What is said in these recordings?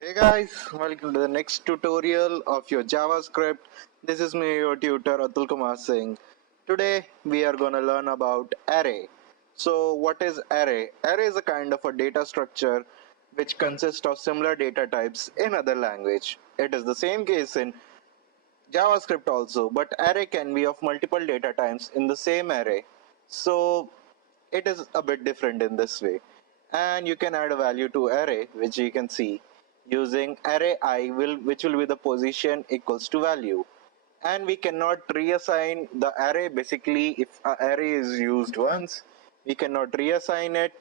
Hey guys, welcome to the next tutorial of your JavaScript. This is me, your tutor Atul Kumar Singh. Today we are going to learn about array. So what is array? Array is a kind of a data structure which consists of similar data types in other language. It is the same case in JavaScript also, but array can be of multiple data types in the same array. So it is a bit different in this way. And you can add a value to array, which you can see using array I which will be the position equals to value. And we cannot reassign the array. Basically, if an array is used once, we cannot reassign it.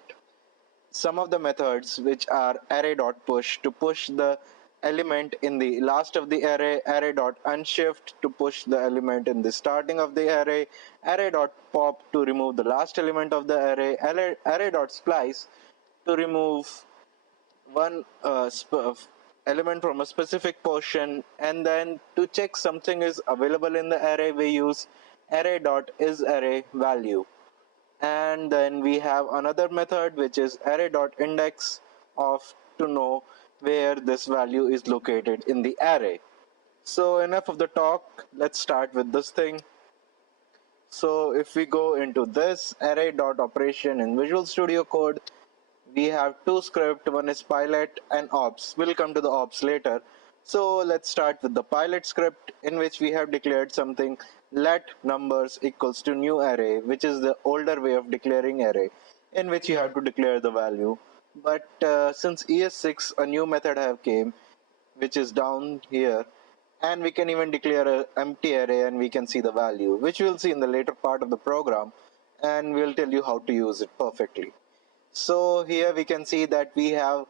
Some of the methods which are array.push to push the element in the last of the array, array.unshift to push the element in the starting of the array, array.pop to remove the last element of the array, array.splice to remove one element from a specific portion, and then to check something is available in the array we use array.isArray value. And then we have another method which is array.index of to know where this value is located in the array. So enough of the talk, let's start with this thing. So if we go into this array.operation in Visual Studio Code, we have two scripts. One is pilot and ops. We'll come to the ops later. So let's start with the pilot script, in which we have declared something let numbers equals to new array, which is the older way of declaring array, in which you have to declare the value. But since ES6 a new method have came, which is down here, and we can even declare an empty array and we can see the value, which we'll see in the later part of the program, and we'll tell you how to use it perfectly. So here we can see that we have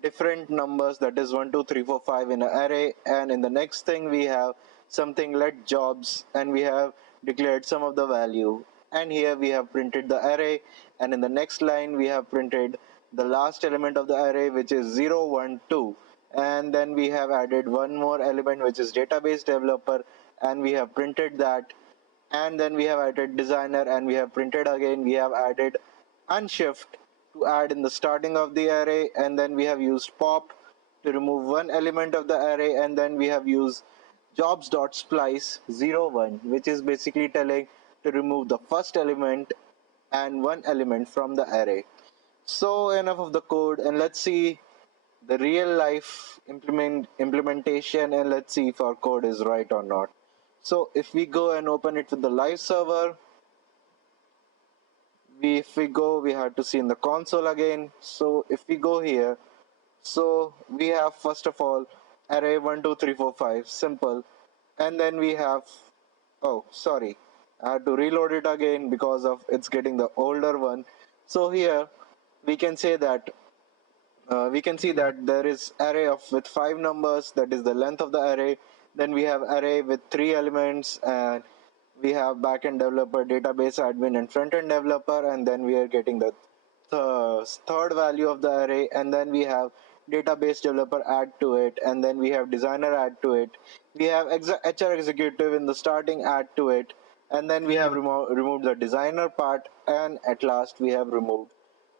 different numbers, that is 1 2 3 4 5 in an array, and in the next thing we have something let jobs, and we have declared some of the value, and here we have printed the array, and in the next line we have printed the last element of the array, which is 0 1 2, and then we have added one more element which is database developer, and we have printed that, and then we have added designer, and we have printed again. We have added unshift to add in the starting of the array, and then we have used pop to remove one element of the array, and then we have used jobs.splice 01, which is basically telling to remove the first element and one element from the array. So enough of the code, and let's see the real life implementation, and let's see if our code is right or not. So if we go and open it with the live server, if we go, we have to see in the console again. So if we go here, so we have first of all array 1 2 3 4 5 simple, and then we have, oh sorry, I had to reload it again because of it's getting the older one. So here we can say that we can see that there is array of with 5 numbers, that is the length of the array. Then we have array with 3 elements, and we have backend developer, database admin, and front-end developer, and then we are getting the third value of the array, and then we have database developer add to it, and then we have designer add to it. We have HR executive in the starting add to it, and then we have removed the designer part, and at last we have removed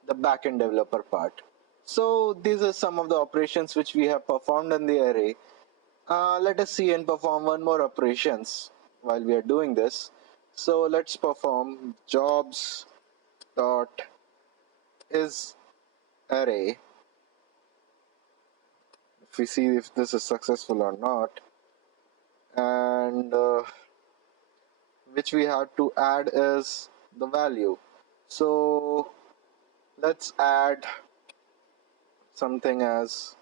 the backend developer part. So these are some of the operations which we have performed in the array. Let us see and perform one more operations while we are doing this. So let's perform jobs dot is array. If we see if this is successful or not, and which we have to add is the value. So let's add something as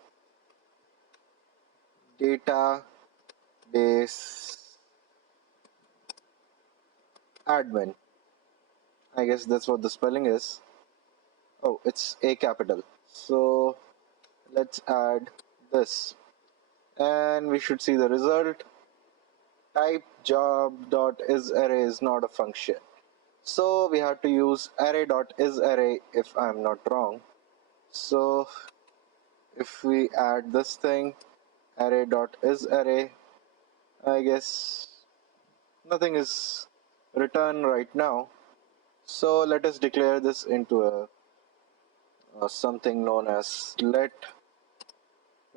database admin. I guess that's what the spelling is. Oh, it's a capital. So let's add this, and we should see the result. Type job.isArray is not a function. So we have to use array.isArray if I'm not wrong. So if we add this thing, array.isArray, I guess nothing is returned right now. So let us declare this into a something known as let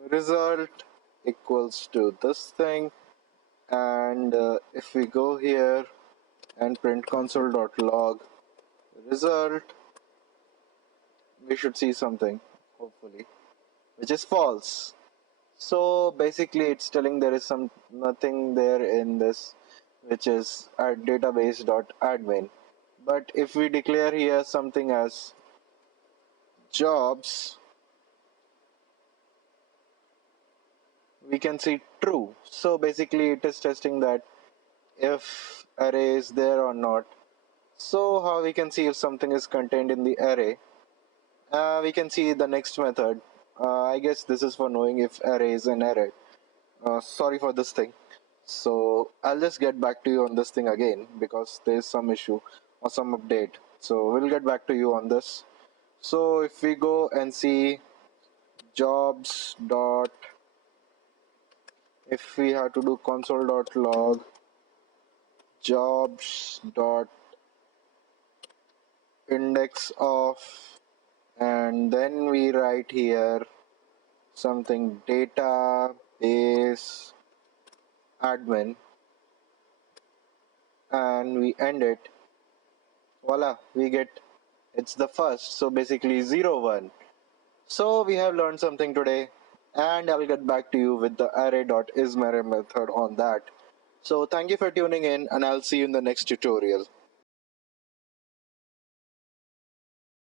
result equals to this thing, and if we go here and print console.log result, we should see something, hopefully, which is false. So basically it's telling there is some nothing there in this, which is at database.admin. But if we declare here something as jobs, we can see true. So basically it is testing that if array is there or not. So how we can see if something is contained in the array? We can see the next method. I guess this is for knowing if array is an array. Sorry for this thing. So I'll just get back to you on this thing again because there's some issue or some update. So we'll get back to you on this. So if we go and see jobs dot, if we have to do console.log jobs dot index of, and then we write here something database admin, and we end it, voila, we get it's the first, so basically 0 1. So we have learned something today, and I'll get back to you with the array.isArray method on that. So thank you for tuning in, and I'll see you in the next tutorial.